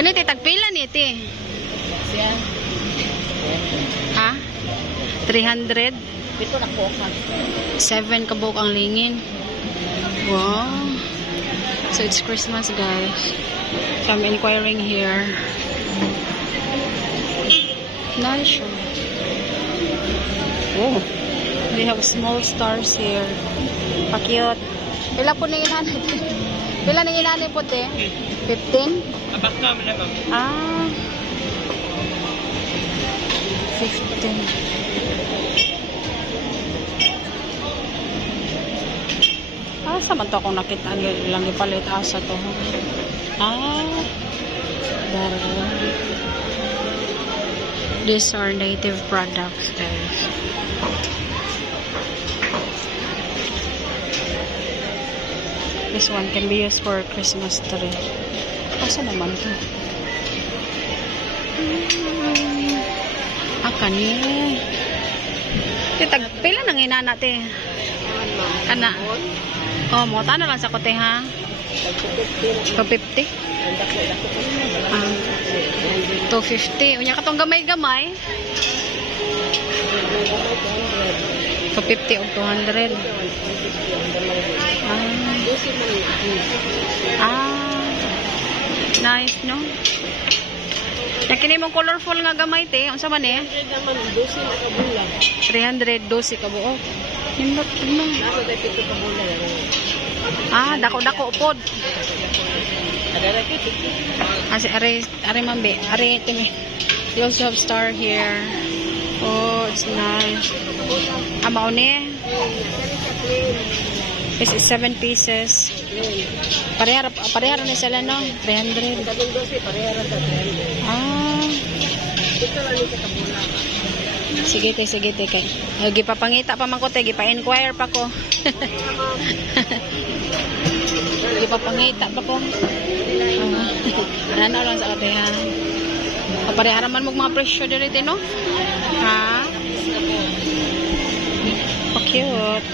Ganito, tagpila ni iti. Siya. Ha? 300? Ito na po ka. 7 kabuk ang lingin. Wow. So it's Christmas, guys. So I'm inquiring here. Nice. Oh. They have small stars here. Pa-cute. Pila po na inanay? Pila na inanay po, te? 15? Abak na mo na, ma'am. Ah. 15. Asa man to akong nakita lang ipalit asa to. Ah. Darawa. These are native products, guys. This one can be used for Christmas tree. Asa naman to? Kani. Titag, pila nang inana, te? Kana. Oh, mo ta na lang sa kote, ha? 250? 250. Unya katong gamay-gamay. 250 o 200. Nice, no? Kini mong colorful nga gamay, te. Unsa man eh? 300 12 ka buok. Hindot no. Dako-dako pod. Are mambe. Are timi. They also have star here. Oh, it's nice. Amao ni. This is 7 pieces. Parehara ni sila, no? 300. Sige te kay. Gipapangita pa man ko te, gipa-inquire pa ko. Gipapangita pa ko. Ano lang sa ate, ha? Parehara man mo mga presyo dito, no? Ha? Cute.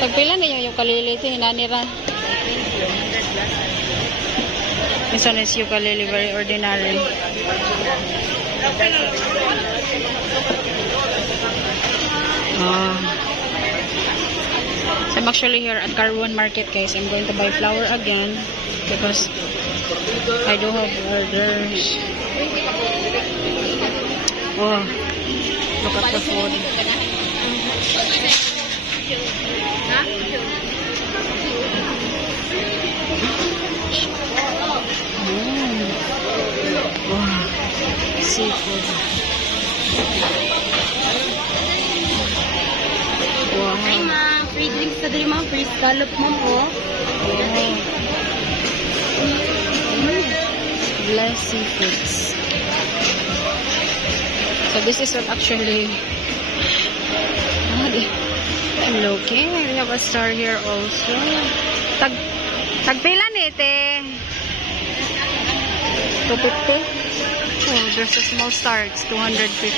Pagpila niyo yung ukulele ito, hinanira. This one is ukulele, very ordinary. So I'm actually here at Carwan Market, guys. I'm going to buy flour again because I do have orders. Oh, look at the food. Wow, seafood. Wow. Hi, ma'am. Free drinks na dali, ma'am. Free scallop, ma'am, oh. Bless seafoods. So this is what actually I'm looking. We have a star here also. Tagpila ni te. 250. Oh, there's a small star. It's 250.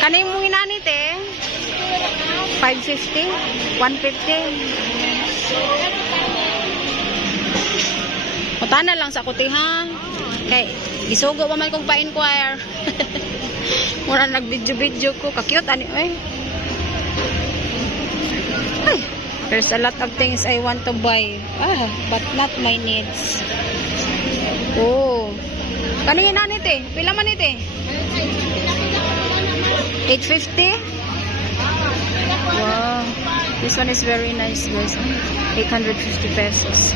Kanay mo inani te? 550? 150? Punta na lang sa kutihan. Kay isugo pa man kong pa-inquire. Mura nag-video-video ko. Ka-cute ani eh. Ay, there's a lot of things I want to buy. But not my needs. Oh. Kanina na nite? Pila man nite? 850? Wow. This one is very nice, guys. 850 pesos.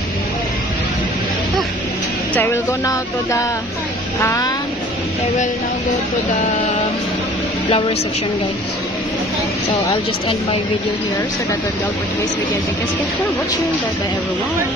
So I will go now to the flower section, guys. So I'll just end my video here. So that will be all for today's video. Thank you guys for watching. Bye bye everyone.